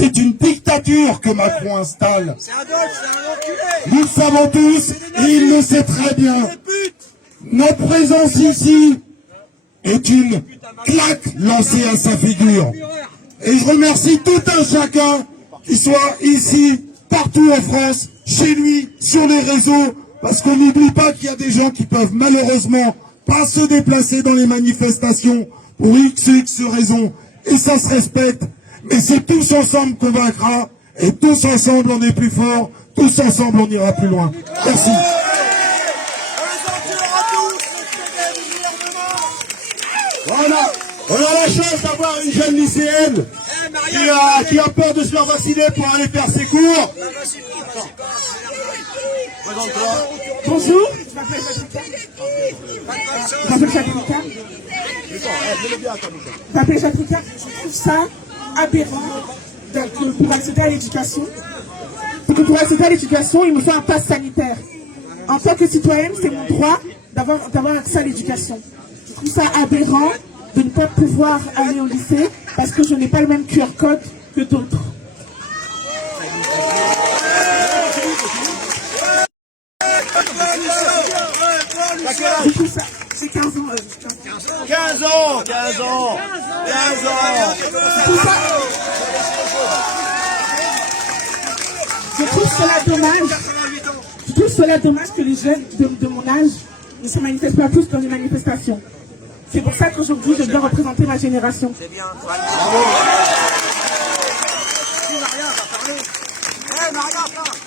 C'est une dictature que Macron installe. C'est un gauche, c'est un enculé. Nous le savons tous, et il le sait très bien. Notre présence ici est une claque lancée à sa figure. Et je remercie tout un chacun qui soit ici, partout en France, chez lui, sur les réseaux, parce qu'on n'oublie pas qu'il y a des gens qui peuvent malheureusement pas se déplacer dans les manifestations pour x raisons, et ça se respecte, mais c'est tous ensemble qu'on vaincra, et tous ensemble on est plus forts, tous ensemble on ira plus loin. Merci. Voilà, on a la chance d'avoir une jeune lycéenne qui a peur de se faire vacciner pour aller faire ses cours. Bonjour, je m'appelle Jadrika. Je m'appelle Jadrika. Je trouve ça aberrant pour accéder à l'éducation. Pour accéder à l'éducation, il me faut un pass sanitaire. En tant que citoyenne, c'est mon droit d'avoir accès à l'éducation. Je trouve ça aberrant de ne pas pouvoir aller au lycée parce que je n'ai pas le même QR code que d'autres. Du coup, ça, c'est 15 ans. 15 ans. Je trouve cela dommage que les jeunes de mon âge ne se manifestent pas tous dans les manifestations. C'est pour ça qu'aujourd'hui, je dois représenter ma génération. C'est bien. Maria va parler.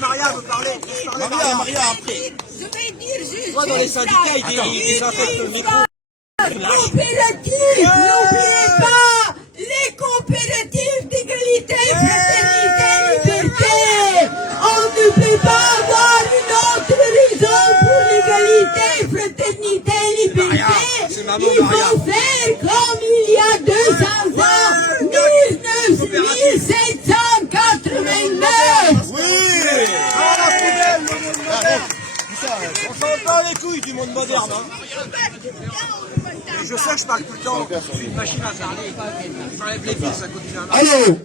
Maria veut parler. Maria après. Je vais dire juste. Toi, dans les syndicats, ils affectent le micro. Coopératives, n'oubliez pas les coopératives d'égalité, fraternité, liberté. On ne peut pas avoir une autre raison pour l'égalité, fraternité, liberté. Il faut faire comme il y a 200 ans, 1789. Oui. À la poubelle, le monde moderne. On s'en bat les couilles du monde moderne. Je sais que je parle tout le temps. Je suis une machine à parler. J'enlève les fils, ça continue à marcher. Allô?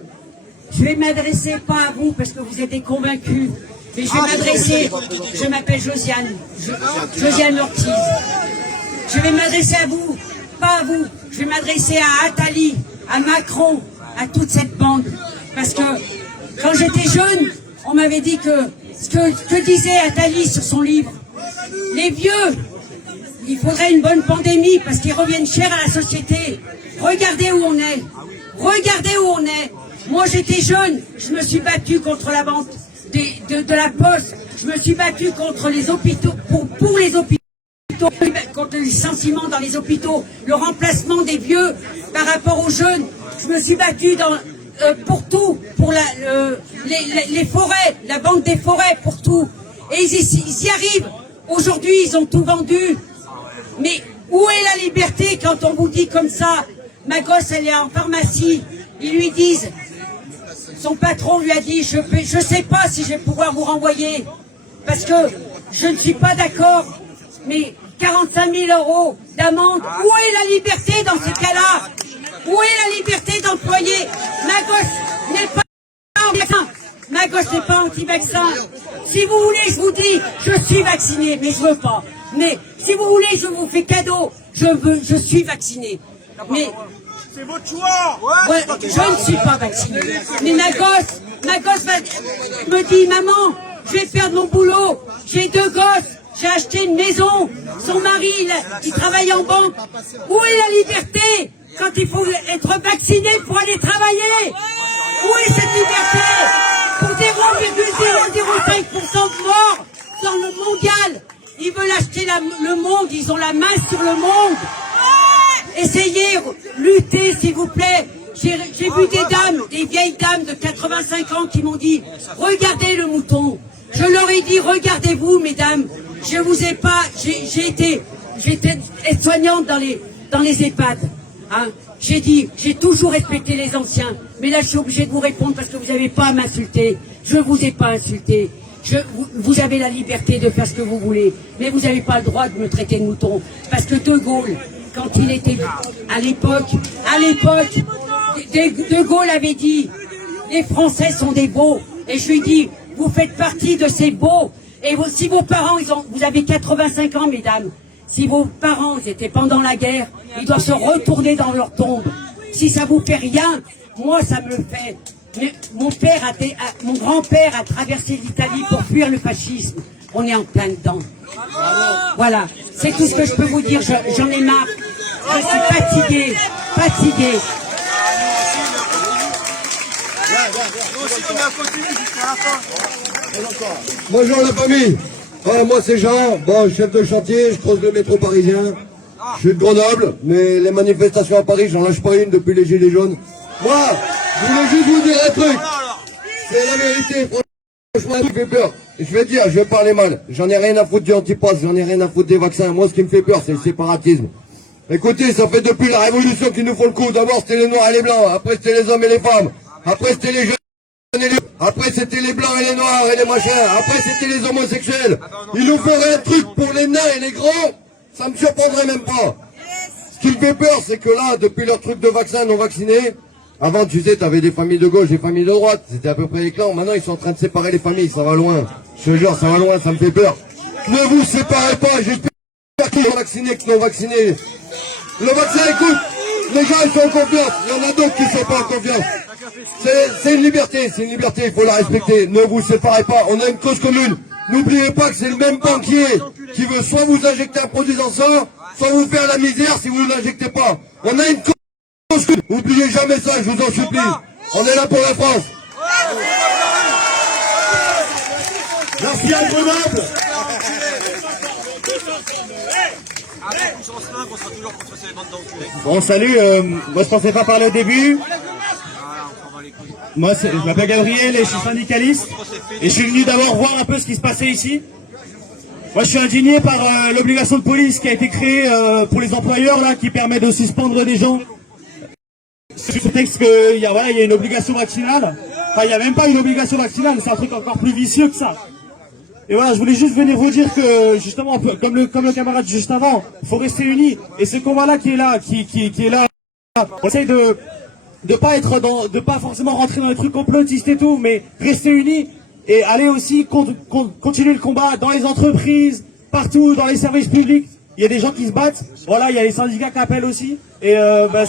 Je vais m'adresser pas à vous parce que vous êtes convaincus, mais je vais m'adresser, je m'appelle Josiane, Josiane Ortiz. Je vais m'adresser à vous, pas à vous, je vais m'adresser à Attali, à Macron, à toute cette bande. Parce que quand j'étais jeune, on m'avait dit que ce que disait Attali sur son livre, les vieux, il faudrait une bonne pandémie parce qu'ils reviennent cher à la société. Regardez où on est. Regardez où on est. Moi j'étais jeune, je me suis battue contre la vente de la poste. Je me suis battue contre les hôpitaux, pour les hôpitaux, contre les licenciements dans les hôpitaux, le remplacement des vieux par rapport aux jeunes. Je me suis battue pour tout, pour les forêts, la banque des forêts, pour tout. Et ils y arrivent. Aujourd'hui, ils ont tout vendu. Mais où est la liberté quand on vous dit comme ça? Ma gosse, elle est en pharmacie. Ils lui disent, son patron lui a dit, je sais pas si je vais pouvoir vous renvoyer. Parce que je ne suis pas d'accord. Mais 45 000 € d'amende, où est la liberté dans ces cas-là? Où est la liberté d'employer? Ma gosse n'est pas anti-vaccin. Ma gosse n'est pas anti-vaccin. Si vous voulez, je vous dis, je suis vacciné, mais je veux pas. Mais si vous voulez, je vous fais cadeau. Je suis vacciné. Mais c'est votre choix. ouais, je ne suis pas vacciné. Mais ma gosse me dit, maman, je vais perdre mon boulot. J'ai 2 gosses. J'ai acheté une maison. Son mari, il travaille en banque. Où est la liberté quand il faut être vacciné pour aller travailler? Où est cette liberté? Pour 0,005% de morts dans le mondial. Ils veulent acheter le monde. Ils ont la main sur le monde. Essayez, luttez s'il vous plaît. J'ai vu des vieilles dames de 85 ans qui m'ont dit, regardez le mouton. Je leur ai dit, regardez-vous mesdames, je vous ai pas, j'étais soignante dans les EHPAD. Hein. J'ai dit, j'ai toujours respecté les anciens, mais là je suis obligée de vous répondre parce que vous n'avez pas à m'insulter. Je vous ai pas insulté. Vous avez la liberté de faire ce que vous voulez, mais vous n'avez pas le droit de me traiter de mouton. Parce que De Gaulle, quand il était à l'époque, De Gaulle avait dit, les Français sont des beaux. Et je lui dis, vous faites partie de ces beaux. Et vous, si vos parents, vous avez 85 ans, mesdames, si vos parents étaient pendant la guerre, ils doivent se retourner dans leur tombe. Si ça vous fait rien, moi ça me le fait. Mais mon grand-père a traversé l'Italie pour fuir le fascisme. On est en plein dedans. Voilà, c'est tout ce que je peux vous dire. J'en ai marre. Je suis fatiguée. Bonjour la famille. Moi c'est Jean, chef de chantier, je creuse le métro parisien. Je suis de Grenoble, mais les manifestations à Paris, j'en lâche pas une depuis les Gilets jaunes. Moi, je voulais juste vous dire un truc. C'est la vérité, franchement, ça me fait peur. Je vais dire, je vais parler mal. J'en ai rien à foutre du antipass, j'en ai rien à foutre des vaccins. Moi, ce qui me fait peur, c'est le séparatisme. Écoutez, ça fait depuis la Révolution qu'ils nous font le coup. D'abord, c'était les Noirs et les Blancs. Après, c'était les hommes et les femmes. Après, c'était les jeunes et les... Après, c'était les Blancs et les Noirs et les machins. Après, c'était les homosexuels. Ils nous feraient un truc pour les nains et les grands. Ça me surprendrait même pas. Ce qui me fait peur, c'est que là, depuis leur truc de vaccin non vaccinés, avant, tu sais, t'avais des familles de gauche, des familles de droite. C'était à peu près les clans. Maintenant, ils sont en train de séparer les familles. Ça va loin. Je te jure, ça va loin, ça me fait peur. Ne vous séparez pas. J'espère qu'ils sont vaccinés que non vaccinés. Le vaccin, écoute, les gens, ils sont en confiance. Il y en a d'autres qui ne sont pas en confiance. C'est une liberté, il faut la respecter. Ne vous séparez pas. On a une cause commune. N'oubliez pas que c'est le même banquier qui veut soit vous injecter un produit dans ça, soit vous faire la misère si vous ne l'injectez pas. On a une cause commune. N'oubliez jamais ça, je vous en supplie. On est là pour la France. Merci à Grenoble. Bon, salut, moi je pensais pas parler au début. Moi je m'appelle Gabriel et je suis syndicaliste. Et je suis venu d'abord voir un peu ce qui se passait ici. Moi je suis indigné par l'obligation de police qui a été créée pour les employeurs là, qui permet de suspendre des gens. Ce texte qu'il y a, il y a une obligation vaccinale. Enfin il n'y a même pas une obligation vaccinale, c'est un truc encore plus vicieux que ça. Et voilà, je voulais juste venir vous dire que, justement, comme le camarade juste avant, il faut rester unis. Et ce combat-là qui est là, qui est là, on essaye de pas forcément rentrer dans les trucs complotistes et tout, mais rester unis et aller aussi continuer le combat dans les entreprises, partout, dans les services publics. Il y a des gens qui se battent. Voilà, il y a les syndicats qui appellent aussi. Et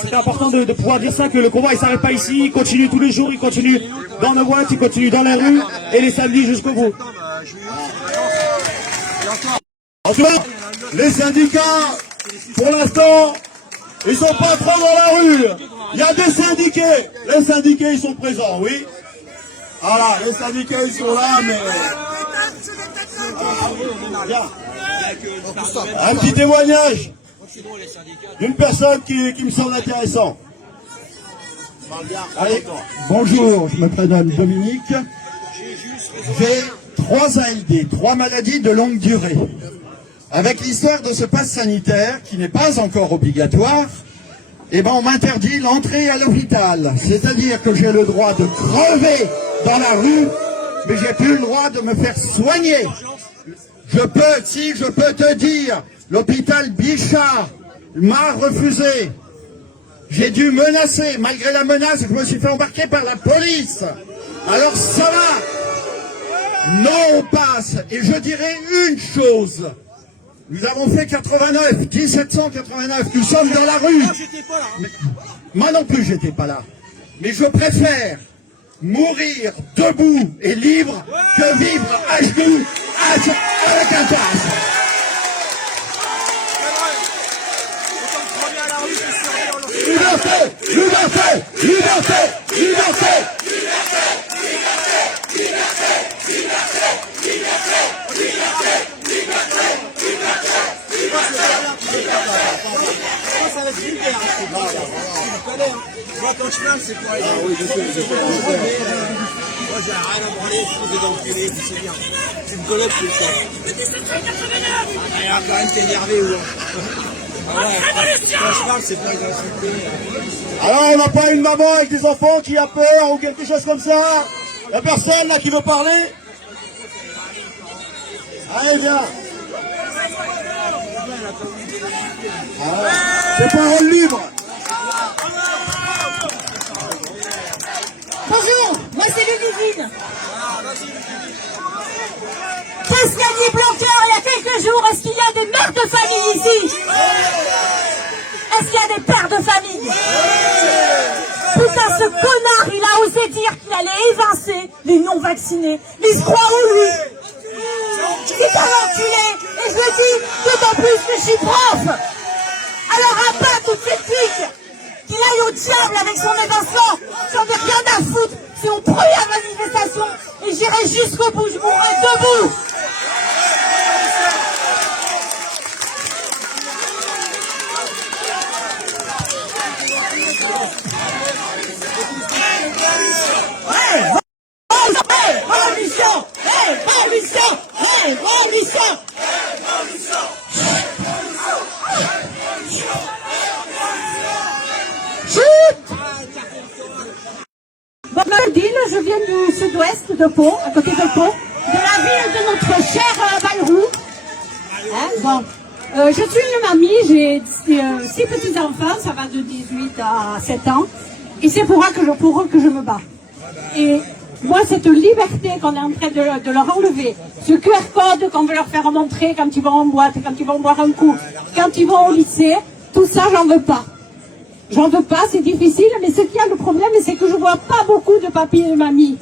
c'était important de pouvoir dire ça, que le combat il s'arrête pas ici, il continue tous les jours, il continue dans nos boîtes, il continue dans la rue et les samedis jusqu'au bout. En tout cas, les syndicats, pour l'instant, ils sont pas trop dans la rue. Il y a des syndiqués. Les syndiqués, ils sont présents, oui. Voilà, les syndiqués, ils sont là, mais... Un petit témoignage d'une personne qui me semble intéressant. Allez, bonjour, je me prénomme Dominique. J'ai 3 ALD, 3 maladies de longue durée. Avec l'histoire de ce pass sanitaire, qui n'est pas encore obligatoire, eh ben on m'interdit l'entrée à l'hôpital. C'est-à-dire que j'ai le droit de crever dans la rue, mais j'ai plus le droit de me faire soigner. Je peux te dire, l'hôpital Bichat m'a refusé. J'ai dû menacer, malgré la menace, je me suis fait embarquer par la police. Alors ça va. Non, on passe. Et je dirais une chose. Nous avons fait 89, 1789, nous sommes dans la rue. Moi non plus, j'étais pas là. Mais je préfère mourir debout et libre que vivre à genoux avec un passe. Liberté, liberté, liberté, liberté, liberté, liberté, liberté, liberté, Moi, quand je parle, c'est pour aller. Ah oui, je sais. Moi, j'ai rien à branler, je suis d'enculé, tu sais bien. Tu me connais plus ça. Il va quand même t'énerver, ou ah ouais, quand je parle, c'est pas insulter. Alors, on n'a pas une maman avec des enfants qui a peur ou quelque chose comme ça? Y'a personne là qui veut parler? Allez, viens. C'est parole libre. Moi, c'est Ludivine. Qu'est-ce qu'a dit Blanquer il y a quelques jours? Est-ce qu'il y a des mères de famille ici? Est-ce qu'il y a des pères de famille? Putain, ce connard, il a osé dire qu'il allait évincer les non-vaccinés. Mais il se croit où, lui? C'est un enculé. Et je le dis d'autant plus que je suis prof. Alors abat toutes ces flics. Qu'il aille au diable avec son évincement. J'en ai rien à foutre. C'est mon première manifestation. Et j'irai jusqu'au bout. Je mourrai debout. Révolution! Révolution! Révolution! Bon, Nadine, je viens du sud-ouest de Pau, à côté de Pau, de la ville de notre cher Bayrou. Hein, bon. Je suis une mamie, j'ai 6 petits-enfants, ça va de 18 à 7 ans, et c'est pour eux que je me bats. Et moi, cette liberté qu'on est en train de leur enlever, ce QR code qu'on veut leur faire montrer quand ils vont en boîte, quand ils vont boire un coup, quand ils vont au lycée, tout ça, j'en veux pas. J'en veux pas, c'est difficile, mais ce qu'il y a le problème, c'est que je vois pas beaucoup de papis et de mamies.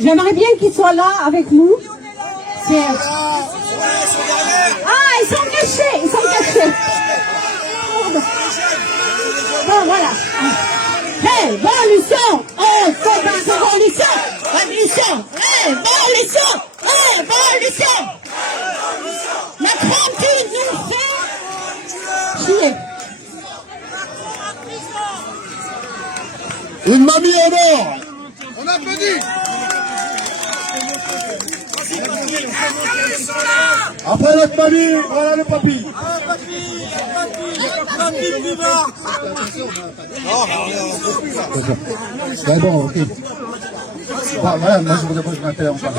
J'aimerais bien qu'ils soient là avec nous. Ah, ils sont cachés, ils sont cachés. Bon, voilà. Révolution! Oh, combat de révolution! Révolution! Révolution! Révolution! Macron, tu nous fais chier. Une mamie en or. On applaudit. Après notre mamie, voilà le papy. Bon, ok. Bon, voilà, moi je m'appelle Antoine.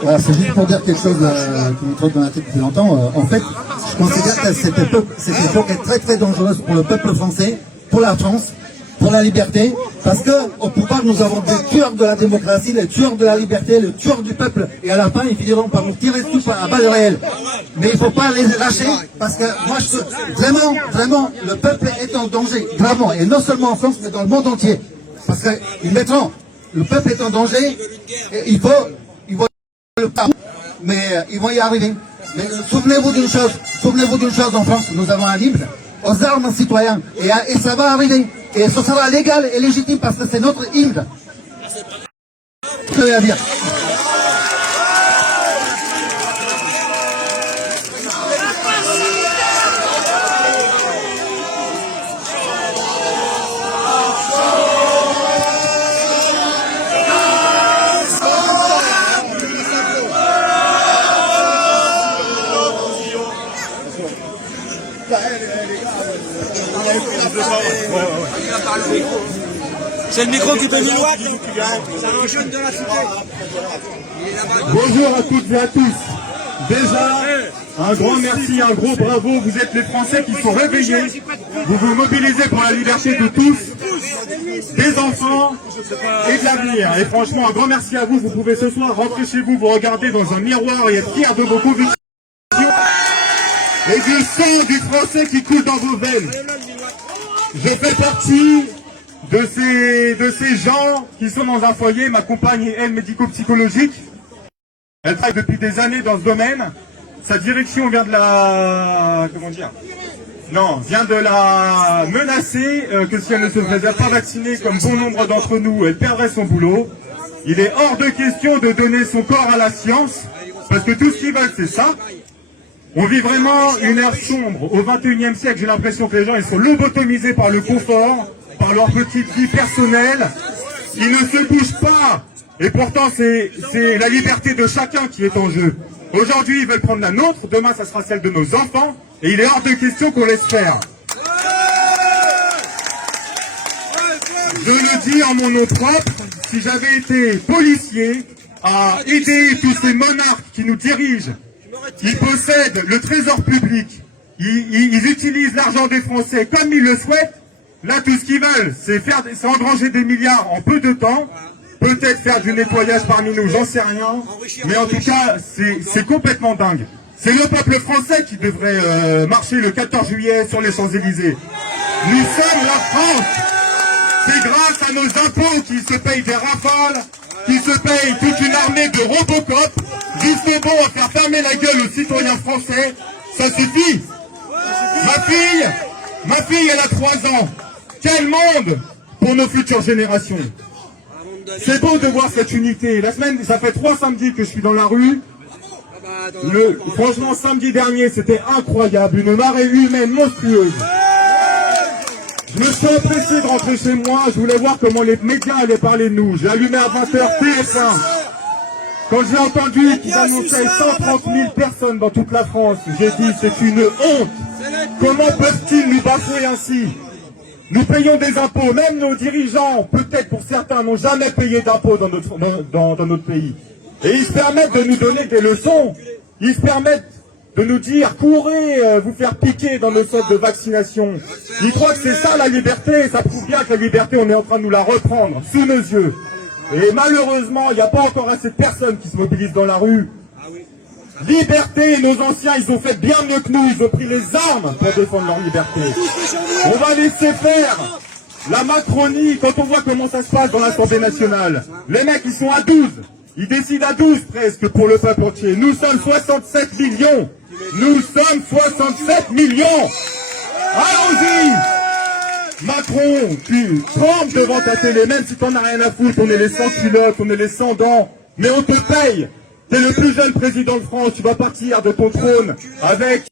Voilà, c'est juste pour dire quelque chose qui me trotte dans la tête depuis longtemps. En fait, je considère que cette époque est très très dangereuse pour le peuple français, pour la France, pour la liberté, parce que au pouvoir nous avons des tueurs de la démocratie, les tueurs de la liberté, les tueurs du peuple, et à la fin ils finiront par nous tirer dessus à balles réelles. Mais il ne faut pas les lâcher, parce que moi vraiment, le peuple est en danger, gravement, et non seulement en France, mais dans le monde entier. Parce qu'ils mettront, le peuple est en danger, et ils vont le pas, mais ils vont y arriver. Mais souvenez-vous d'une chose en France, nous avons un livre aux armes citoyens, et ça va arriver. Et ce sera légal et légitime parce que c'est notre hymne. Je vais à dire. C'est le micro qui te dit what? C'est un jeune de la cité. Bonjour à toutes et à tous. Déjà, un grand merci, un gros bravo. Vous êtes les Français qui sont réveillés. Vous vous mobilisez pour la liberté de tous, des enfants et de l'avenir. Et franchement, un grand merci à vous. Vous pouvez ce soir rentrer chez vous, vous regarder dans un miroir et être fiers de vos convictions et du sang du Français qui coule dans vos veines. Je fais partie de ces gens qui sont dans un foyer. Ma compagne est elle médico-psychologique. Elle travaille depuis des années dans ce domaine. Sa direction vient de la... comment dire? Non, vient de la menacer que si elle ne se faisait pas vacciner comme bon nombre d'entre nous, elle perdrait son boulot. Il est hors de question de donner son corps à la science, parce que tout ce qu'ils veulent c'est ça. On vit vraiment une ère sombre. Au 21e siècle, j'ai l'impression que les gens ils sont lobotomisés par le confort, par leur petite vie personnelle. Ils ne se bougent pas. Et pourtant, c'est la liberté de chacun qui est en jeu. Aujourd'hui, ils veulent prendre la nôtre. Demain, ça sera celle de nos enfants. Et il est hors de question qu'on laisse faire. Je le dis en mon nom propre. Si j'avais été policier à aider tous ces monarques qui nous dirigent, ils possèdent le trésor public, ils utilisent l'argent des Français comme ils le souhaitent. Là, tout ce qu'ils veulent, c'est engranger des milliards en peu de temps. peut-être faire du nettoyage parmi nous, j'en sais rien. Mais en tout cas, c'est complètement dingue. C'est le peuple français qui devrait marcher le 14 juillet sur les Champs-Élysées. Nous sommes la France. C'est grâce à nos impôts qui se payent des rafales, qui se payent toute une armée de Robocop, juste bon à faire fermer la gueule aux citoyens français. Ça suffit. Ma fille, elle a 3 ans. Quel monde pour nos futures générations. C'est beau de voir cette unité. La semaine, ça fait 3 samedis que je suis dans la rue. Franchement, samedi dernier, c'était incroyable. Une marée humaine monstrueuse. Je me suis empressé de rentrer chez moi. Je voulais voir comment les médias allaient parler de nous. J'ai allumé à 20h TF1. Quand j'ai entendu qu'ils annonçaient 130 000 personnes dans toute la France, j'ai dit c'est une honte. Comment peuvent-ils nous bafouer ainsi? Nous payons des impôts, même nos dirigeants, peut-être pour certains, n'ont jamais payé d'impôts dans notre pays. Et ils se permettent de nous donner des leçons. Ils se permettent de nous dire, courez vous faire piquer dans nos centres de vaccination. Ils croient que c'est ça la liberté, et ça prouve bien que la liberté, on est en train de nous la reprendre sous nos yeux. Et malheureusement, il n'y a pas encore assez de personnes qui se mobilisent dans la rue. Liberté, nos anciens, ils ont fait bien mieux que nous, ils ont pris les armes pour défendre leur liberté. On va laisser faire la Macronie, quand on voit comment ça se passe dans l'Assemblée nationale. Les mecs, ils sont à 12, ils décident à 12 presque pour le peuple entier. Nous sommes 67 millions. Nous sommes 67 millions. Allons-y. Macron, tu trembles devant ta télé, même si t'en as rien à foutre, on est les sans culottes, on est les sans dents, mais on te paye. T'es le plus jeune président de France, tu vas partir de ton trône avec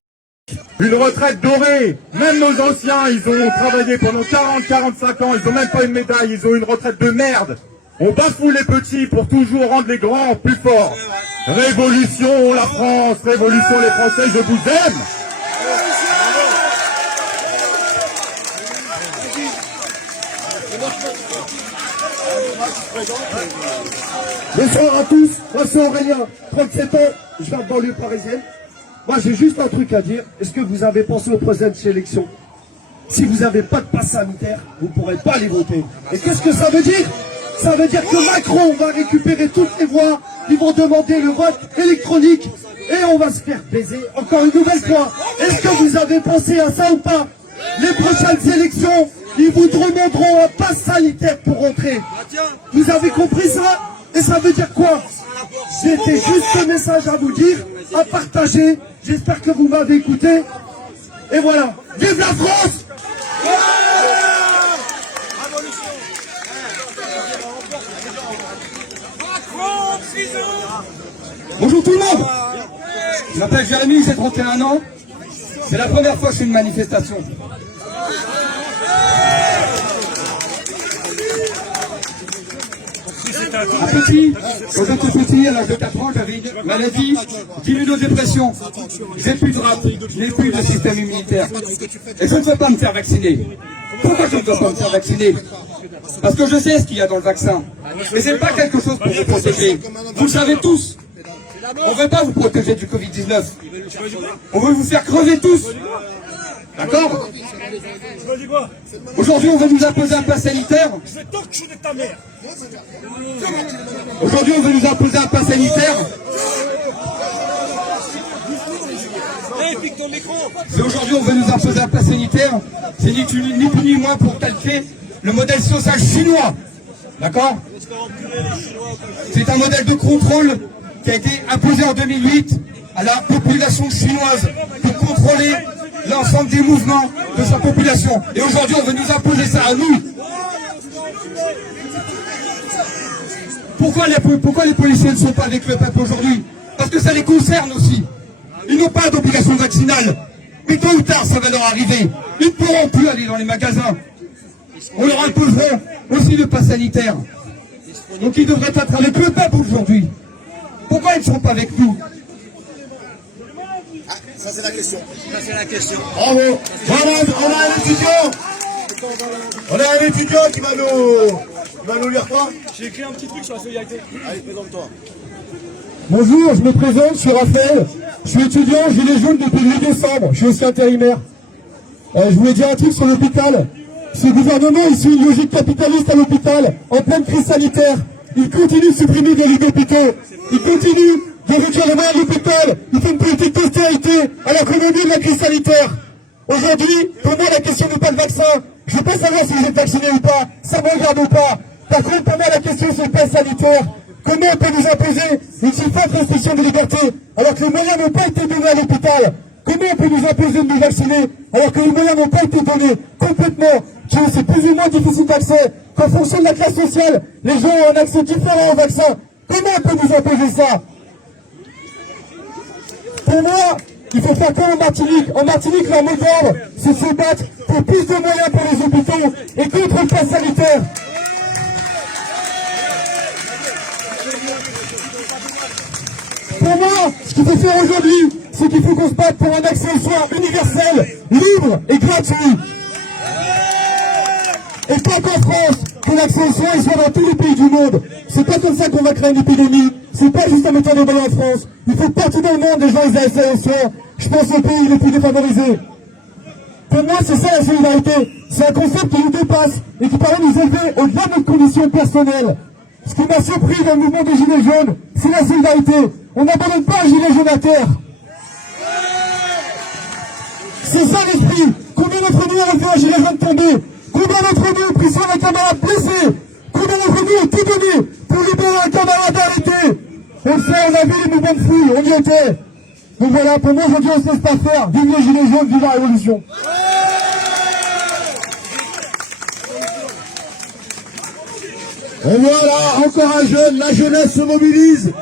une retraite dorée. Même nos anciens, ils ont travaillé pendant 40-45 ans, ils ont même pas une médaille, ils ont une retraite de merde. On bafoue les petits pour toujours rendre les grands plus forts. Révolution la France, révolution les Français, je vous aime. Bonsoir à tous, moi c'est Aurélien, 37 ans, je viens de banlieue parisienne. Moi j'ai juste un truc à dire, est-ce que vous avez pensé aux prochaines élections? Si vous n'avez pas de passe sanitaire, vous ne pourrez pas les voter. Et qu'est-ce que ça veut dire? Ça veut dire que Macron va récupérer toutes les voix, ils vont demander le vote électronique et on va se faire baiser encore une nouvelle fois. Est-ce que vous avez pensé à ça ou pas? Les prochaines élections, ils vous demanderont un passe sanitaire pour rentrer. Vous avez compris ça? Et ça veut dire quoi? C'était juste ce message à vous dire, à partager. J'espère que vous m'avez écouté. Et voilà. Vive la France! Bonjour tout le monde. Je m'appelle Jérémy, j'ai 31 ans. C'est la première fois que je fais une manifestation. Un petit, quand j'étais petit, à l'âge de 4 ans, j'avais une maladie d'immunodépression. J'ai plus de rap, je n'ai plus de système immunitaire. Et je ne veux pas me faire vacciner. Pourquoi je ne veux pas me faire vacciner? Parce que je sais ce qu'il y a dans le vaccin. Mais c'est pas quelque chose pour vous protéger. Vous le savez tous. On ne veut pas vous protéger du Covid-19. On veut vous faire crever tous. D'accord? Aujourd'hui, on veut nous imposer un pass sanitaire. Aujourd'hui, on veut nous imposer un pass sanitaire. Si aujourd'hui, on veut nous imposer un pass sanitaire, c'est ni plus ni moins pour calquer le modèle social chinois. D'accord? C'est un modèle de contrôle qui a été imposé en 2008 à la population chinoise pour contrôler l'ensemble des mouvements de sa population. Et aujourd'hui, on veut nous imposer ça à nous. Pourquoi les policiers ne sont pas avec le peuple aujourd'hui? Parce que ça les concerne aussi. Ils n'ont pas d'obligation vaccinale. Mais tôt ou tard, ça va leur arriver. Ils ne pourront plus aller dans les magasins. On leur imposeront aussi le pass sanitaire. Donc ils devraient être avec le peuple aujourd'hui. Pourquoi ils ne sont pas avec nous? Ça c'est la question. Ça c'est la question. Bravo. Voilà, on a un étudiant. On a un étudiant qui va nous lire quoi? J'ai écrit un petit truc sur la solidarité. Allez, présente-toi. Bonjour, je me présente, je suis Raphaël. Je suis étudiant, gilet jaune depuis le 8 décembre. Je suis aussi intérimaire. Je voulais dire un truc sur l'hôpital. Ce gouvernement, il suit une logique capitaliste à l'hôpital, en pleine crise sanitaire. ils continuent de supprimer des lits d'hôpitaux, ils continuent de réduire les moyens de l'hôpital, ils font une politique d'austérité alors qu'on est au milieu de la crise sanitaire. Aujourd'hui, pour moi, la question n'est pas le vaccin. Je ne veux pas savoir si vous êtes vacciné ou pas, ça me regarde ou pas. Par contre, pour moi, la question c'est le pass sanitaire. Comment on peut nous imposer une si forte restriction de liberté alors que les moyens n'ont pas été donnés à l'hôpital? Comment on peut nous imposer de nous vacciner alors que les moyens n'ont pas été donnés complètement, que c'est plus ou moins difficile d'accès, qu'en fonction de la classe sociale, les gens ont un accès différent au vaccin? Comment on peut nous imposer ça? Pour moi, il faut faire comme en Martinique. En Martinique, leur mot d'ordre, c'est de se battre pour plus de moyens pour les hôpitaux et contre le pass sanitaire. Pour moi, ce qu'il faut faire aujourd'hui, c'est qu'il faut qu'on se batte pour un accès aux soins universel, libre et gratuit. Et pas qu'en France, que l'accès aux soins soit dans tous les pays du monde. C'est pas comme ça qu'on va créer une épidémie. C'est pas juste en mettant des moyens en France. Il faut que partout dans le monde, les gens aient accès aux soins. Je pense aux pays les plus défavorisés. Pour moi, c'est ça la solidarité. C'est un concept qui nous dépasse et qui permet de nous élever au-delà de notre condition personnelle. Ce qui m'a surpris dans le mouvement des Gilets jaunes, c'est la solidarité. On n'abandonne pas un gilet jaune à terre. C'est ça l'esprit. Combien d'entre nous ont vu un gilet jaune tomber? Combien d'entre nous ont pris soin d'un camarade blessé? Combien d'entre nous ont tout donné pour libérer un camarade arrêté? On le sait, on a vu les mouvements de foule, on y était. Donc voilà, pour moi aujourd'hui on ne se laisse pas faire. Vive les gilets jaunes, vive la révolution. Et voilà, encore un jeune, la jeunesse se mobilise.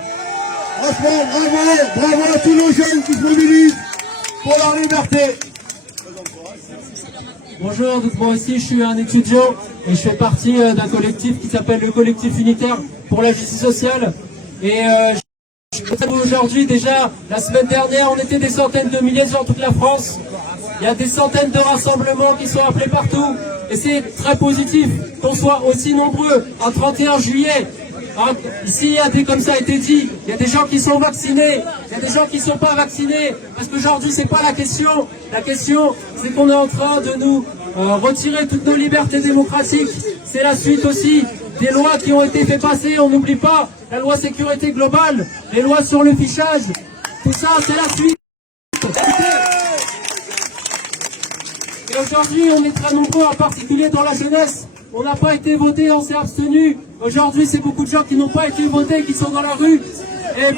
Franchement, bravo à tous nos jeunes qui se mobilisent pour la liberté. Bonjour, donc moi aussi je suis un étudiant et je fais partie d'un collectif qui s'appelle le collectif unitaire pour la justice sociale. Et aujourd'hui déjà, la semaine dernière, on était des centaines de milliers sur toute la France. Il y a des centaines de rassemblements qui sont appelés partout. Et c'est très positif qu'on soit aussi nombreux un 31 juillet. Alors, ici, il y a des, comme ça a été dit, il y a des gens qui sont vaccinés, il y a des gens qui ne sont pas vaccinés, parce qu'aujourd'hui, c'est pas la question. La question, c'est qu'on est en train de nous retirer toutes nos libertés démocratiques. C'est la suite aussi des lois qui ont été fait passer, on n'oublie pas, la loi sécurité globale, les lois sur le fichage, tout ça, c'est la suite. Et aujourd'hui, on est très nombreux, en particulier dans la jeunesse. On n'a pas été voté, on s'est abstenu. Aujourd'hui, c'est beaucoup de gens qui n'ont pas été votés, qui sont dans la rue. Et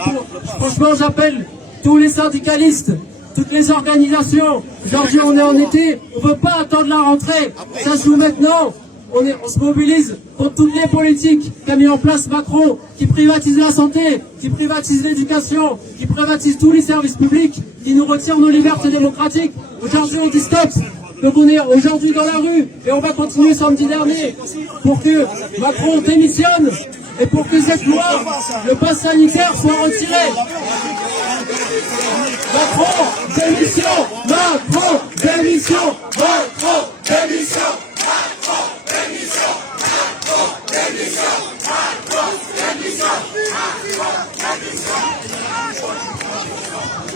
franchement, j'appelle tous les syndicalistes, toutes les organisations. Aujourd'hui, on est en été, on ne veut pas attendre la rentrée. Ça se joue maintenant. On se mobilise contre toutes les politiques qu'a mis en place Macron, qui privatise la santé, qui privatise l'éducation, qui privatise tous les services publics, qui nous retire nos libertés démocratiques. Aujourd'hui, on dit stop. Donc on est aujourd'hui dans la rue et on va continuer samedi dernier pour que Macron démissionne et pour que cette loi, le pass sanitaire, soit retiré. Macron, démission! Macron, démission! Macron, démission! Macron, démission! Macron, démission! Macron, démission!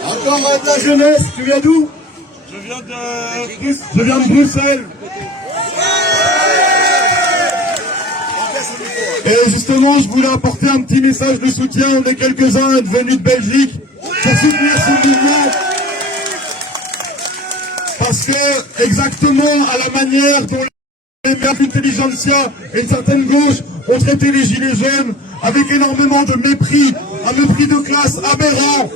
Encore de la jeunesse, tu viens d'où? Je viens de Bruxelles. Et justement, je voulais apporter un petit message de soutien. On est quelques-uns venus de Belgique pour soutenir ce mouvement. Parce que, exactement à la manière dont les médias d'intelligentsia et une certaine gauche ont traité les gilets jaunes avec énormément de mépris, un mépris de classe aberrant.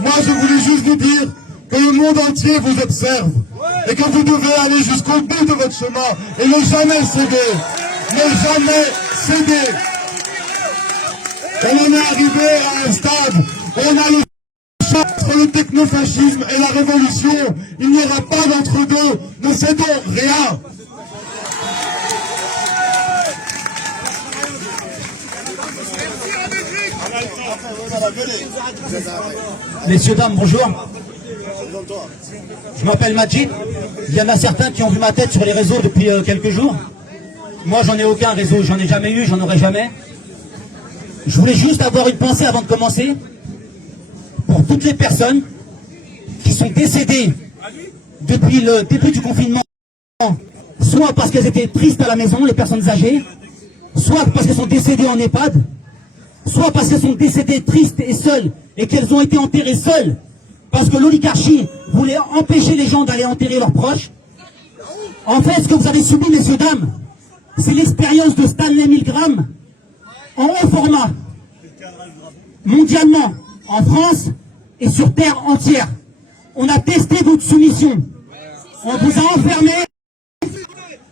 Moi, je voulais juste vous dire que le monde entier vous observe et que vous devez aller jusqu'au bout de votre chemin et ne jamais céder. Ne jamais céder. On en est arrivé à un stade où on a le choix entre le technofascisme et la révolution. Il n'y aura pas d'entre-deux. Ne cédons rien. Messieurs, dames, bonjour. Je m'appelle Majid. Il y en a certains qui ont vu ma tête sur les réseaux depuis quelques jours. Moi, j'en ai aucun réseau, j'en ai jamais eu, j'en aurai jamais. Je voulais juste avoir une pensée avant de commencer pour toutes les personnes qui sont décédées depuis le début du confinement, soit parce qu'elles étaient tristes à la maison, les personnes âgées, soit soit parce qu'elles sont décédées en EHPAD, soit parce qu'elles sont décédées tristes et seules, et qu'elles ont été enterrées seules, parce que l'oligarchie voulait empêcher les gens d'aller enterrer leurs proches. En fait, ce que vous avez subi, messieurs, dames, c'est l'expérience de Stanley Milgram en haut format, mondialement, en France et sur terre entière. On a testé votre soumission. On vous a enfermé,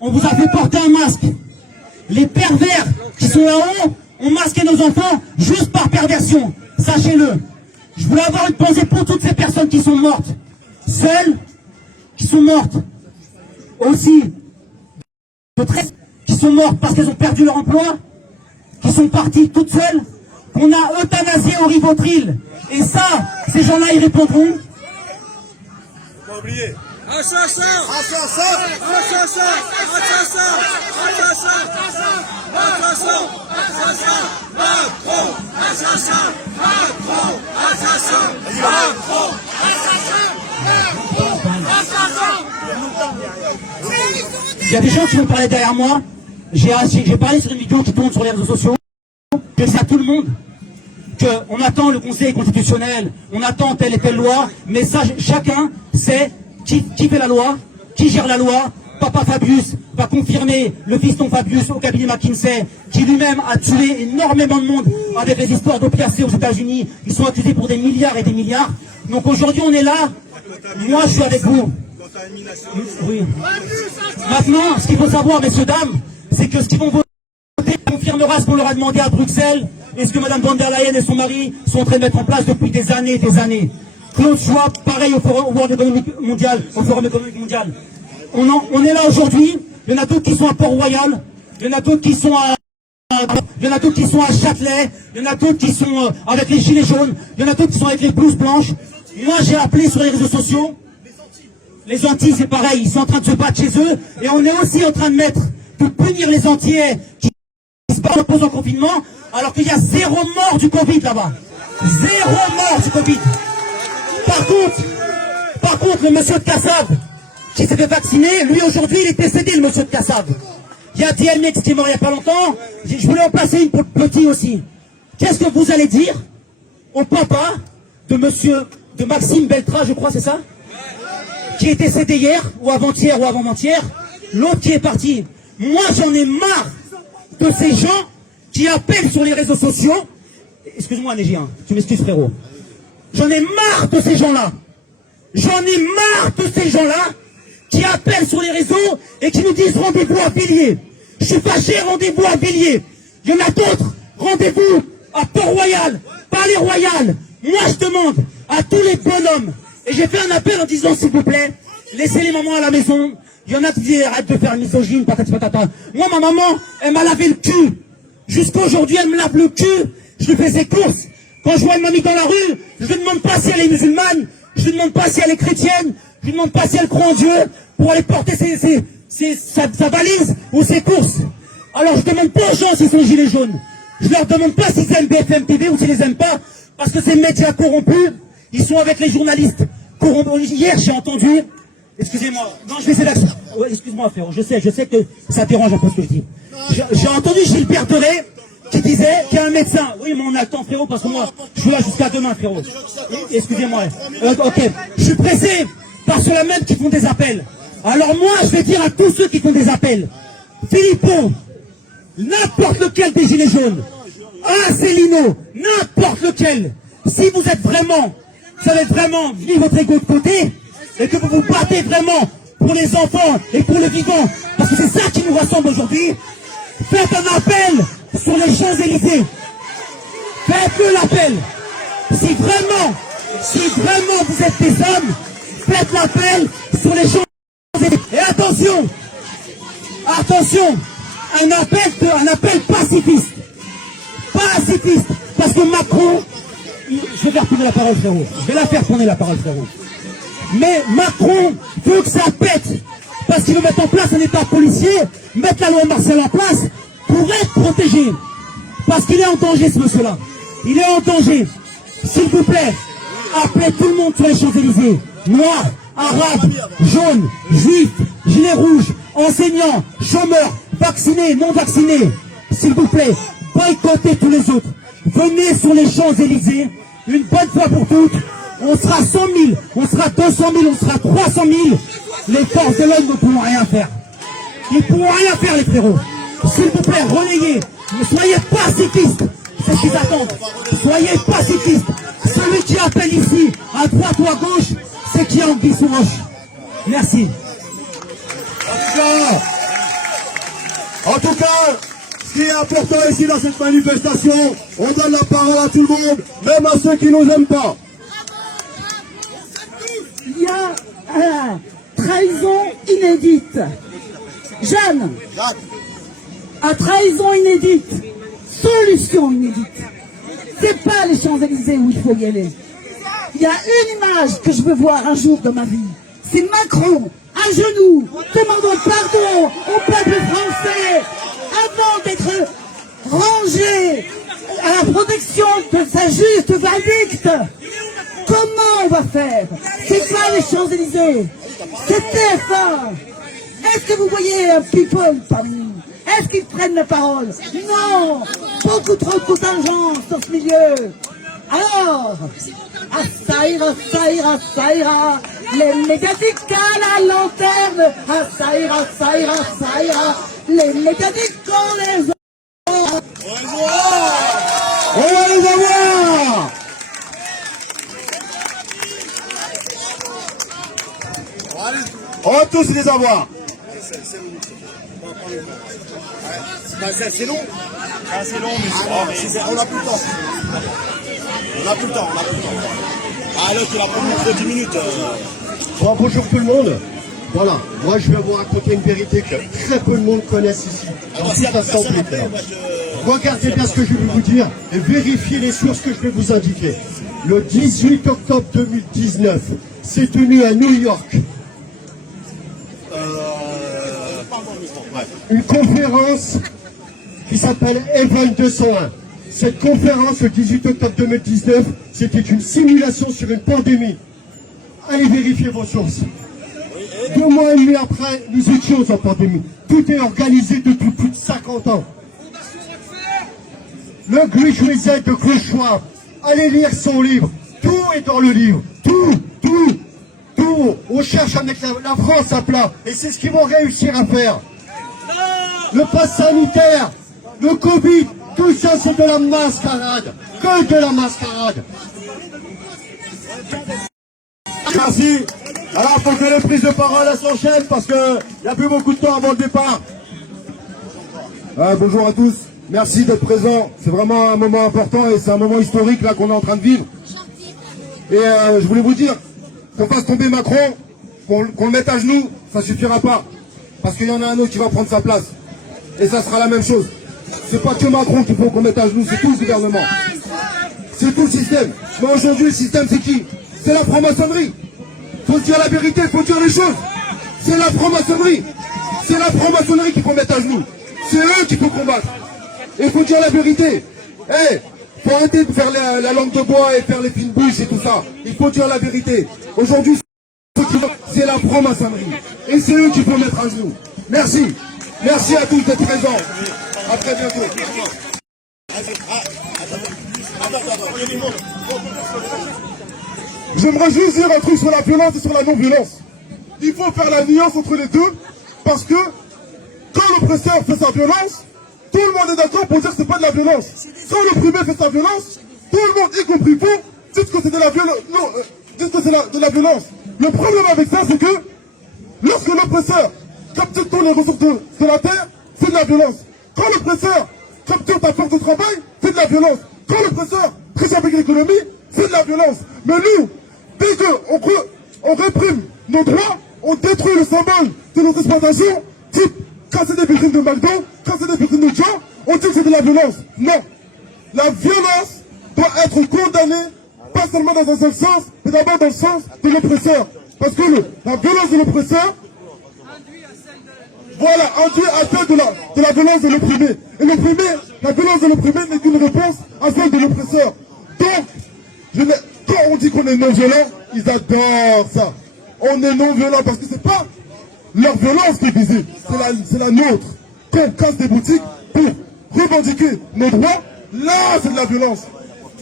on vous a fait porter un masque. Les pervers qui sont là-haut ont masqué nos enfants juste par perversion. Sachez-le. Je voulais avoir une pensée pour toutes ces personnes qui sont mortes. Seules, qui sont mortes. Aussi, qui sont mortes parce qu'elles ont perdu leur emploi, qui sont parties toutes seules, qu'on a euthanasié au Rivotril. Et ça, ces gens-là, ils répondront. Pas oublier. Assassin! Assassin! Assassin! Assassin! Assassin! Assassin! Assassin! Macron! Assassin! Macron! Assassin! Macron! Assassin! Macron! Assassin! Il y a des gens qui vont parler derrière moi. J'ai parlé sur une vidéo qui tourne sur les réseaux sociaux. Je dis à tout le monde qu'on attend le Conseil constitutionnel, on attend telle et telle loi, mais ça, chacun sait qui fait la loi, qui gère la loi. Papa Fabius va confirmer le fiston Fabius au cabinet McKinsey, qui lui-même a tué énormément de monde avec les histoires d'opiacés aux États-Unis. Ils sont accusés pour des milliards et des milliards. Donc aujourd'hui, on est là. Moi, je suis avec vous. Oui. Maintenant, ce qu'il faut savoir, messieurs, dames, c'est que ce qu'ils vont voter confirmera ce qu'on leur a demandé à Bruxelles et ce que Mme von der Leyen et son mari sont en train de mettre en place depuis des années et des années. Claude Schwab, pareil au World Economic Mondial, au Forum économique mondial. On est là aujourd'hui. Il y en a d'autres qui sont à Port-Royal. Il y en a d'autres qui sont à Châtelet. Il y en a d'autres qui sont avec les gilets jaunes. Il y en a d'autres qui sont avec les blouses blanches. Moi, j'ai appelé sur les réseaux sociaux. Les Antilles, c'est pareil. Ils sont en train de se battre chez eux. Et on est aussi en train de punir les Antillais qui se battent en confinement, alors qu'il y a 0 mort du Covid là-bas. 0 mort du Covid. Par contre, le monsieur de Cassave, qui s'est fait vacciner, lui aujourd'hui, il est décédé, le monsieur de Cassave. Il y a DMX qui est mort il n'y a pas longtemps. Je voulais en placer une pour le petit aussi. Qu'est-ce que vous allez dire au papa de Maxime Beltra, je crois, c'est ça? Qui est décédé hier, ou avant-hier, ou avant-hier, l'autre qui est parti. Moi, j'en ai marre de ces gens qui appellent sur les réseaux sociaux. Excuse-moi, Négien, tu m'excuses, frérot. J'en ai marre de ces gens-là. J'en ai marre de ces gens-là qui appellent sur les réseaux et qui nous disent rendez-vous à Villiers. Je suis fâché, rendez-vous à Villiers. Il y en a d'autres, rendez-vous à Port-Royal, Palais Royal. Moi, je demande à tous les bonhommes, et j'ai fait un appel en disant, s'il vous plaît, laissez les mamans à la maison. Il y en a qui disent, arrête de faire misogyne, patati patata. Moi, ma maman, elle m'a lavé le cul. Jusqu'à aujourd'hui, elle me lave le cul. Je lui fais ses courses. Quand je vois une mamie dans la rue, je ne demande pas si elle est musulmane, je ne demande pas si elle est chrétienne, je ne demande pas si elle croit en Dieu pour aller porter sa valise ou ses courses. Alors je ne demande pas aux gens s'ils sont gilets jaunes. Je leur demande pas s'ils aiment BFM TV ou s'ils les aiment pas, parce que ces médias corrompus, ils sont avec les journalistes corrompus. Hier, j'ai entendu, excusez-moi, non, je vais essayer d'accès. Ouais, excuse-moi, frérot, je sais que ça dérange un peu ce que je dis. J'ai entendu Gilbert Deray qui disait qu'il y a un médecin. Oui, mais on a le temps, frérot, parce que moi, je suis là jusqu'à demain, frérot. Excusez-moi. Ok, je suis pressé par ceux-là même qui font des appels. Alors moi, je vais dire à tous ceux qui font des appels, Philippot, n'importe lequel des gilets jaunes, Célino, n'importe lequel, si vous êtes vraiment, vous avez vraiment mis votre ego de côté, et que vous vous battez vraiment pour les enfants et pour les vivants, parce que c'est ça qui nous rassemble aujourd'hui, faites un appel sur les Champs-Élysées. Faites-le l'appel. Si vraiment vous êtes des hommes, faites l'appel sur les Champs-Élysées. Et attention, un appel pacifiste. Pacifiste. Parce que Macron, je vais faire tourner la parole, frérot. Je vais la faire tourner la parole, frérot. Mais Macron veut que ça pète. Parce qu'il veut mettre en place un état policier, mettre la loi martiale en place pour être protégé. Parce qu'il est en danger, ce monsieur-là. Il est en danger. S'il vous plaît, appelez tout le monde sur les Champs-Élysées. Noirs, arabes, jaunes, juifs, gilets rouges, enseignants, chômeurs, vaccinés, non vaccinés. s'il vous plaît, boycottez tous les autres. Venez sur les Champs-Élysées, une bonne fois pour toutes. On sera 100 000, on sera 200 000, on sera 300 000. Les forces de l'ordre ne pourront rien faire. Ils ne pourront rien faire, les frérots. S'il vous plaît, relayez. Ne soyez pacifistes. C'est ce qu'ils attendent. Soyez pacifistes. Celui qui appelle ici, à droite ou à gauche, c'est qui a Anguille sous roche. Merci. En tout cas, ce qui est important ici dans cette manifestation, on donne la parole à tout le monde, même à ceux qui ne nous aiment pas. Il y a trahison inédite. Jeanne, à trahison inédite, solution inédite. C'est pas les Champs-Élysées où il faut y aller. Il y a une image que je veux voir un jour dans ma vie. C'est Macron, à genoux, demandant pardon au peuple français avant d'être rangé à la protection de sa juste vindicte. Comment on va faire? C'est pas les Champs-Élysées, c'est TF1. Est-ce que vous voyez un people parmi nous? Est-ce qu'ils prennent la parole? Non. Beaucoup trop de contingence dans ce milieu. Alors, ça ira, ça ira, ça ira. Les médiatiques à la lanterne. Ça ira, ça ira, ça ira. Les médiatiques on les aura. On va les avoir. On va tous les avoir. C'est long. C'est long, mais on n'a plus le temps. On n'a plus le temps. Ah, là, tu l'as promis pour 10 minutes. Bon, bonjour tout le monde. Voilà, moi je vais vous raconter une vérité que très peu de monde connaissent ici. Alors, toute assemblée. Regardez bien ce que je vais vous dire et vérifiez les sources que je vais vous indiquer. Le 18 octobre 2019, s'est tenu à New York une conférence qui s'appelle Event 201. Cette conférence, le 18 octobre 2019, c'était une simulation sur une pandémie. Allez vérifier vos sources. 2 mois et demi après, nous étions en pandémie. Tout est organisé depuis plus de 50 ans. Le Glitch Reset de Klaus Schwab. Allez lire son livre. Tout est dans le livre. Tout. On cherche à mettre la France à plat. Et c'est ce qu'ils vont réussir à faire. Le pass sanitaire, le Covid, tout ça c'est de la mascarade. Que de la mascarade. Merci. Alors, faut que les prises de parole s'enchaînent parce qu'il n'y a plus beaucoup de temps avant le départ. Bonjour à tous. Merci d'être présents. C'est vraiment un moment important et c'est un moment historique là qu'on est en train de vivre. Et je voulais vous dire qu'on fasse tomber Macron, qu'on le mette à genoux, ça suffira pas. Parce qu'il y en a un autre qui va prendre sa place. Et ça sera la même chose. C'est pas que Macron qu'il faut qu'on mette à genoux, c'est tout le gouvernement. C'est tout le système. Mais aujourd'hui, le système, c'est qui? C'est la franc-maçonnerie. Faut dire la vérité, faut dire les choses. C'est la franc-maçonnerie. C'est la franc-maçonnerie qu'il faut mettre à genoux. C'est eux qu'il faut combattre. Et il faut dire la vérité. Faut arrêter de faire la langue de bois et faire les fines bouches et tout ça. Il faut dire la vérité. Aujourd'hui, c'est la franc-maçonnerie. Et c'est eux qu'il faut mettre à genoux. Merci. Merci à tous d'être présents. À très bientôt. J'aimerais juste dire un truc sur la violence et sur la non-violence. Il faut faire la nuance entre les deux, parce que quand l'oppresseur fait sa violence, tout le monde est d'accord pour dire que c'est pas de la violence. Quand l'opprimé fait sa violence, tout le monde, y compris vous, dites que c'est de la violence. Non, dites que c'est de la violence. Le problème avec ça, c'est que lorsque l'oppresseur capture toutes les ressources de la terre, c'est de la violence. Quand l'oppresseur capture ta force de travail, c'est de la violence. Quand l'oppresseur triche avec l'économie, c'est de la violence. Mais nous, dès qu'on réprime nos droits, on détruit le symbole de nos exploitations, type casser des vitrines de McDo, casser des vitrines de Joe, on dit que c'est de la violence. Non. La violence doit être condamnée, pas seulement dans un seul sens, mais d'abord dans le sens de l'oppresseur. Parce que la violence de l'oppresseur, voilà, induit à celle de la violence de l'opprimé. Et l'opprimé, la violence de l'opprimé n'est qu'une réponse à celle de l'oppresseur. Donc, quand on dit qu'on est non-violent, ils adorent ça. On est non-violent parce que c'est pas leur violence qui est visée, c'est la nôtre. Quand on casse des boutiques pour revendiquer nos droits, là c'est de la violence.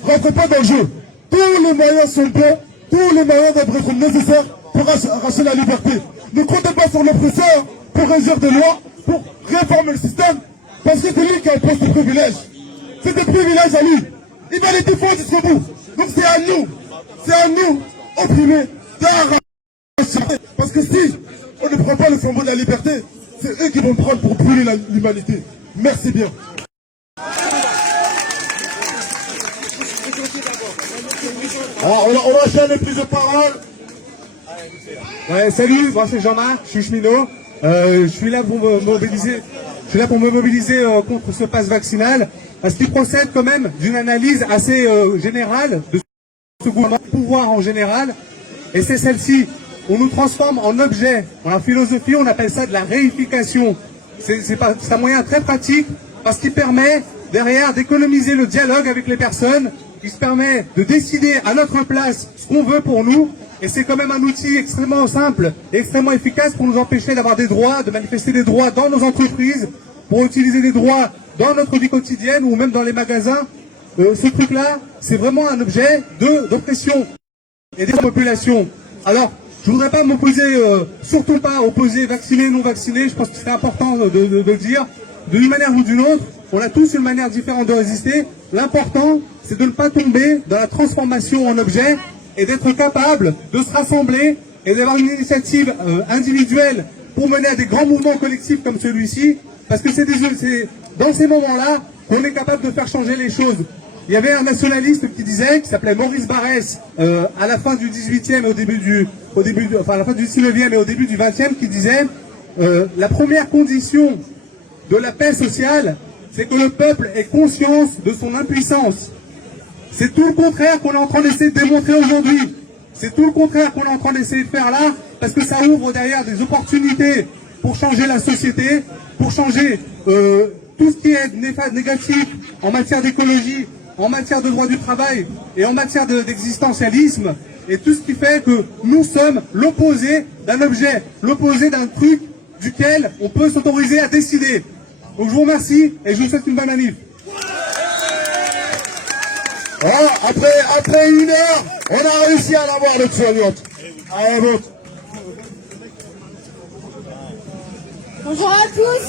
Rentrez pas dans le jeu. Tous les moyens sont bons, tous les moyens doivent être nécessaires pour arracher la liberté. Ne comptez pas sur l'oppresseur pour régir des lois, pour réformer le système, parce que c'est lui qui impose ses privilèges. C'est des privilèges à lui. Il va les défendre jusqu'au bout. Donc c'est à nous, opprimés, d'arracher. Parce que si on ne prend pas le flambeau de la liberté, c'est eux qui vont le prendre pour brûler l'humanité. Merci bien. Alors, on enchaîne les prises de parole. Ouais, salut, moi c'est Jean-Marc, je suis cheminot. Je suis là pour me mobiliser. Contre ce pass vaccinal, parce qu'il procède quand même d'une analyse assez générale de ce gouvernement, pouvoir en général. Et c'est celle-ci. On nous transforme en objet. Dans la philosophie, on appelle ça de la réification. C'est un moyen très pratique parce qu'il permet derrière d'économiser le dialogue avec les personnes. Il se permet de décider à notre place ce qu'on veut pour nous. Et c'est quand même un outil extrêmement simple et extrêmement efficace pour nous empêcher d'avoir des droits, de manifester des droits dans nos entreprises, pour utiliser des droits dans notre vie quotidienne ou même dans les magasins. Ce truc-là, c'est vraiment un objet d'oppression et des populations. Alors, je voudrais pas m'opposer, surtout pas opposer vaccinés, non vaccinés. Je pense que c'est important de le dire. D'une manière ou d'une autre, on a tous une manière différente de résister. L'important, c'est de ne pas tomber dans la transformation en objet et d'être capable de se rassembler et d'avoir une initiative individuelle pour mener à des grands mouvements collectifs comme celui-ci, parce que c'est dans ces moments-là qu'on est capable de faire changer les choses. Il y avait un nationaliste qui s'appelait Maurice Barrès, à la fin du 18e et à la fin du 19e et au début du 20e, qui disait la première condition de la paix sociale, c'est que le peuple ait conscience de son impuissance. C'est tout le contraire qu'on est en train d'essayer de démontrer aujourd'hui. C'est tout le contraire qu'on est en train d'essayer de faire là, parce que ça ouvre derrière des opportunités pour changer la société, pour changer tout ce qui est négatif en matière d'écologie, en matière de droit du travail et en matière d'existentialisme, et tout ce qui fait que nous sommes l'opposé d'un objet, l'opposé d'un truc duquel on peut s'autoriser à décider. Donc je vous remercie et je vous souhaite une bonne manif. Voilà, après 1 heure, on a réussi à l'avoir, notre soignante. Allez, vote. Bonjour à tous.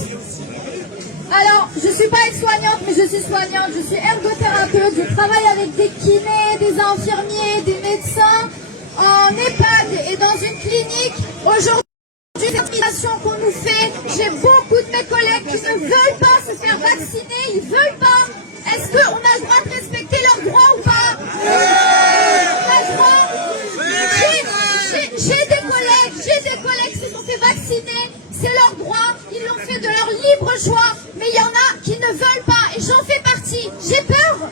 Alors, je ne suis pas aide-soignante, mais je suis soignante. Je suis ergothérapeute. Je travaille avec des kinés, des infirmiers, des médecins en EHPAD et dans une clinique. Aujourd'hui, l'administration qu'on nous fait, j'ai beaucoup de mes collègues qui ne veulent pas se faire vacciner. Ils ne veulent pas. Est-ce qu'on a le droit de respecter leurs droits ou pas? On a le droit. J'ai des collègues qui se sont fait vacciner. C'est leur droit, ils l'ont fait de leur libre choix, mais il y en a qui ne veulent pas, et j'en fais partie. J'ai peur.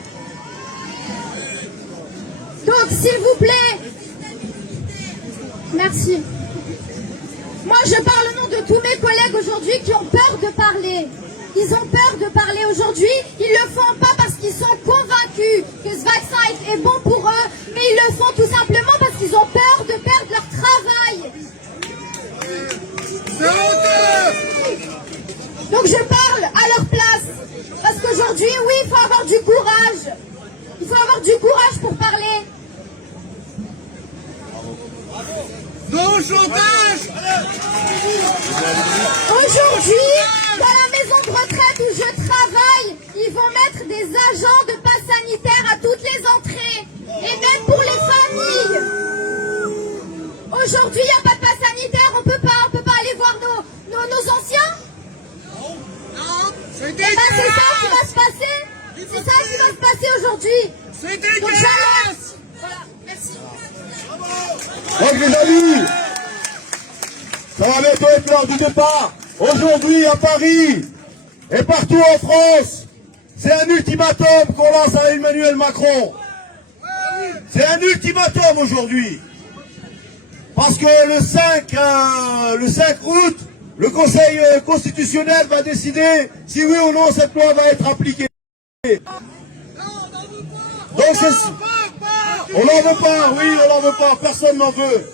Donc, s'il vous plaît, merci. Moi, je parle au nom de tous mes collègues aujourd'hui qui ont peur de parler. Ils ont peur de parler aujourd'hui. Ils le font pas parce qu'ils sont convaincus que ce vaccin est bon pour eux, mais ils le font tout simplement parce qu'ils ont peur de perdre leur travail. Donc je parle à leur place. Parce qu'aujourd'hui, oui, il faut avoir du courage. Il faut avoir du courage pour parler. Non chômage. Aujourd'hui, dans la maison de retraite où je travaille, ils vont mettre des agents de passe sanitaire à toutes les entrées. Et même pour les familles. Aujourd'hui, il n'y a pas de passe sanitaire, on peut pas aller voir nos anciens. Non, c'est ben, c'est ça qui va se passer. C'est ça qui va se passer aujourd'hui. C'est dégueulasse. Voilà, merci. Donc les amis, ça va bientôt être l'heure du départ. Aujourd'hui à Paris et partout en France, c'est un ultimatum qu'on lance à Emmanuel Macron. C'est un ultimatum aujourd'hui. Parce que le 5 août, le Conseil constitutionnel va décider si oui ou non cette loi va être appliquée. Donc on n'en veut pas, oui, on n'en veut pas, personne n'en veut.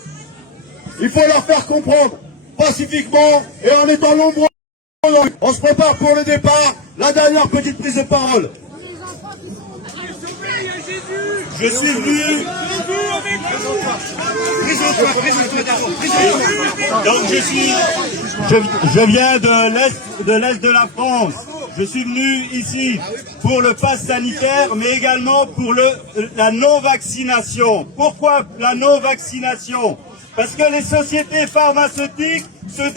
Il faut leur faire comprendre pacifiquement et en étant nombreux. On se prépare pour le départ. La dernière petite prise de parole. Je suis venu. Donc je viens de l'est de la France. Je suis venu ici pour le pass sanitaire, mais également pour la non-vaccination. Pourquoi la non-vaccination? Parce que les sociétés pharmaceutiques se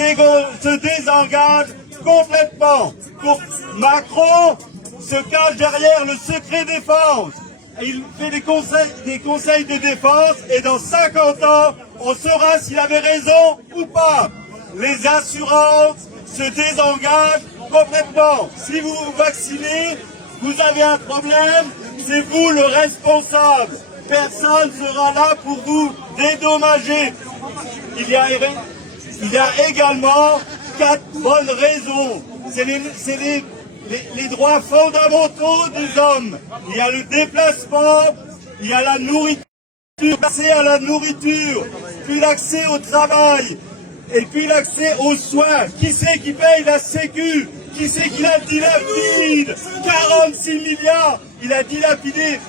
désengagent complètement. Macron se cache derrière le secret défense. Il fait des conseils de défense et dans 50 ans, on saura s'il avait raison ou pas. Les assurances se désengagent complètement. Si vous vous vaccinez, vous avez un problème, c'est vous le responsable. Personne ne sera là pour vous dédommager. Il y a également 4 bonnes raisons. C'est les droits fondamentaux des hommes. Il y a le déplacement, il y a la nourriture, l'accès à la nourriture, puis l'accès au travail, et puis l'accès aux soins. Qui c'est qui paye la sécu? Qui c'est qui la dilapide? 46 milliards, il a dilapidé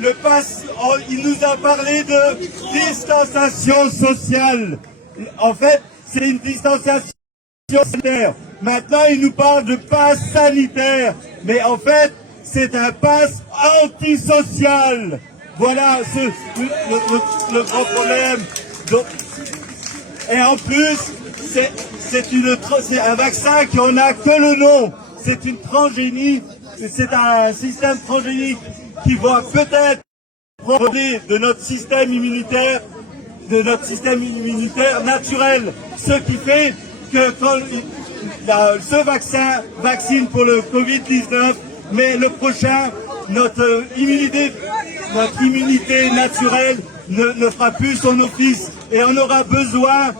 le pass. Il nous a parlé de distanciation sociale. En fait, c'est une distanciation sanitaire. Maintenant, il nous parle de passe sanitaire. Mais en fait, c'est un passe antisocial. Voilà le grand problème. Donc, et en plus, c'est un vaccin qui en a que le nom. C'est une transgénie. C'est un système transgénique qui va peut-être profiter de notre système immunitaire, naturel. Ce qui fait que quand ce vaccin vaccine pour le Covid-19, mais le prochain, notre immunité naturelle ne fera plus son office. Et on aura besoin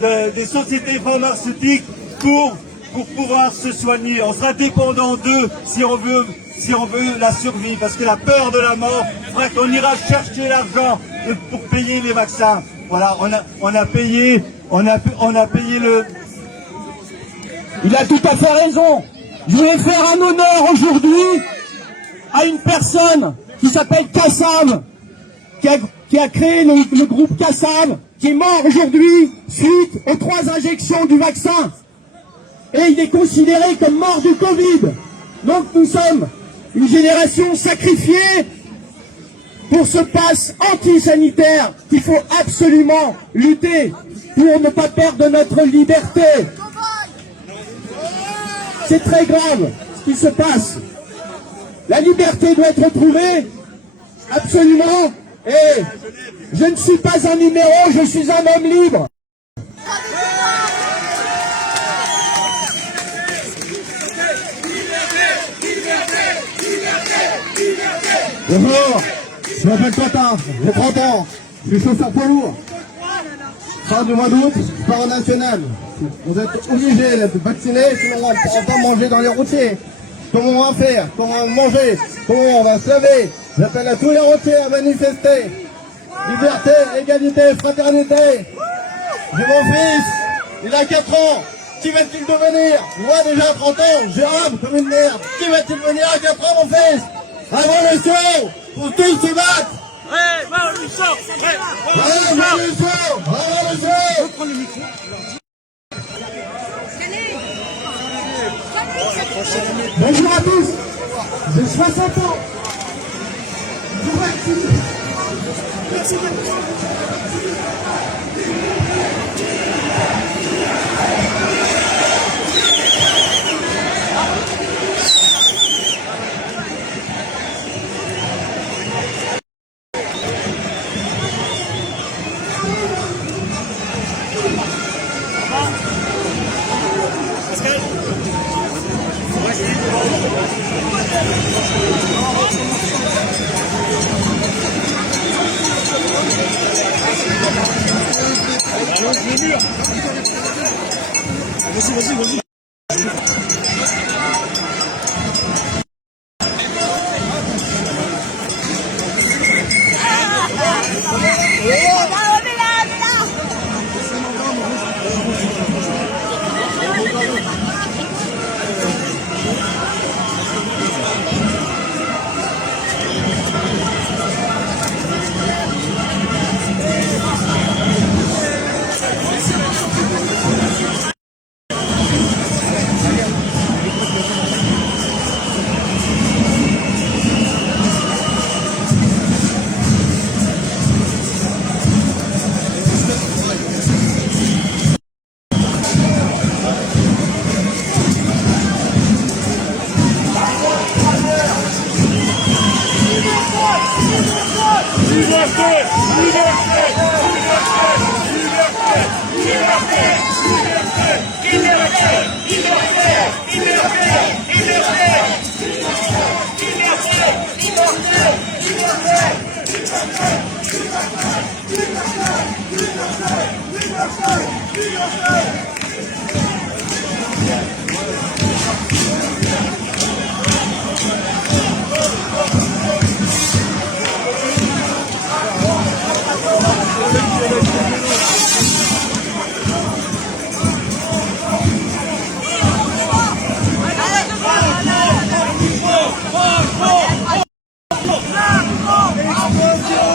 des sociétés pharmaceutiques pour pouvoir se soigner. On sera dépendant d'eux si on veut la survie, parce que la peur de la mort fera qu'on ira chercher l'argent pour payer les vaccins. Voilà, on a payé le... Il a tout à fait raison. Je voulais faire un honneur aujourd'hui à une personne qui s'appelle Kassam, qui a créé le groupe Kassam, qui est mort aujourd'hui suite aux 3 injections du vaccin. Et il est considéré comme mort du Covid. Donc nous sommes une génération sacrifiée pour ce pass anti-sanitaire qu'il faut absolument lutter pour ne pas perdre notre liberté. C'est très grave ce qui se passe. La liberté doit être retrouvée, absolument. Et je ne suis pas un numéro, je suis un homme libre. Bonjour, je m'appelle Quentin, j'ai 30 ans, je suis chauffeur poids lourd. Fin du mois d'août, je pars en national. Vous êtes obligés d'être vaccinés, sinon on ne pourra pas manger dans les routiers. Comment on va faire? Comment on va manger? Comment on va se lever? J'appelle à tous les routiers à manifester. Liberté, égalité, fraternité. J'ai mon fils, il a 4 ans. Qui va-t-il devenir? Moi déjà à 30 ans, j'ai rame comme une merde. Qui va-t-il devenir à 4 ans, mon fils? Révolution! Pour tous se battre! Révolution! Révolution! Révolution! Bonjour à tous, j'ai 60 ans. Je vous remercie. Vas-y. Liberté.